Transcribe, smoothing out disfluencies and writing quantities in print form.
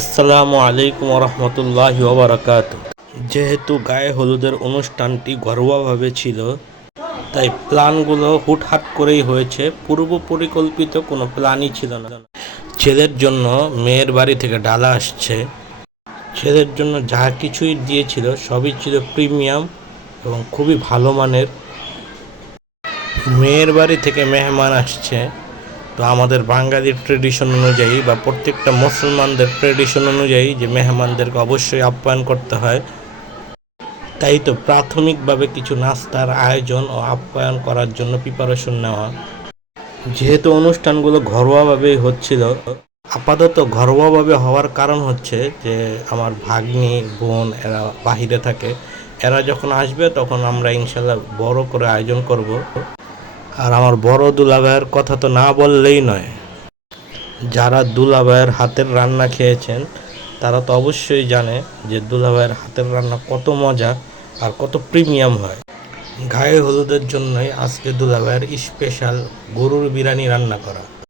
আসসালামু আলাইকুম রহমতুল্লাহি ওবরাকাতুহ। যেহেতু গায়ে হলুদের অনুষ্ঠানটি ঘরোয়াভাবে ছিল, তাই প্ল্যানগুলো হুটহাট করেই হয়েছে, পূর্ব পরিকল্পিত কোনো প্ল্যানই ছিল না। ছেলের জন্য মেয়ের বাড়ি থেকে ডালা আসছে। ছেলের জন্য যা কিছুই দিয়েছিল সবই ছিল প্রিমিয়াম এবং খুবই ভালো মানের। মেয়ের বাড়ি থেকে মেহমান আসছে, তো আমাদের বাঙালির ট্রেডিশন অনুযায়ী বা প্রত্যেকটা মুসলমানদের ট্রেডিশন অনুযায়ী যে মেহমানদেরকে অবশ্যই আপ্যায়ন করতে হয়, তাই তো প্রাথমিকভাবে কিছু নাস্তার আয়োজন ও আপ্যায়ন করার জন্য প্রিপারেশন নেওয়া। যেহেতু অনুষ্ঠানগুলো ঘরোয়াভাবেই হচ্ছিল, আপাতত ঘরোয়াভাবে হওয়ার কারণ হচ্ছে যে আমার ভাগ্নি বোন এরা বাহিরে থাকে, এরা যখন আসবে তখন আমরা ইনশাল্লাহ বড় করে আয়োজন করব। আর আমার বড় দুলাভাইয়ের কথা তো না বললেই নয়। যারা দুলাভাইয়ের হাতের রান্না খেয়েছেন তারা তো অবশ্যই জানে যে দুলাভাইয়ের হাতের রান্না কত মজা আর কত প্রিমিয়াম হয়। গায়ে হলুদের জন্যই আজকে দুলাভাইয়ের স্পেশাল গরুর বিরিয়ানি রান্না করা।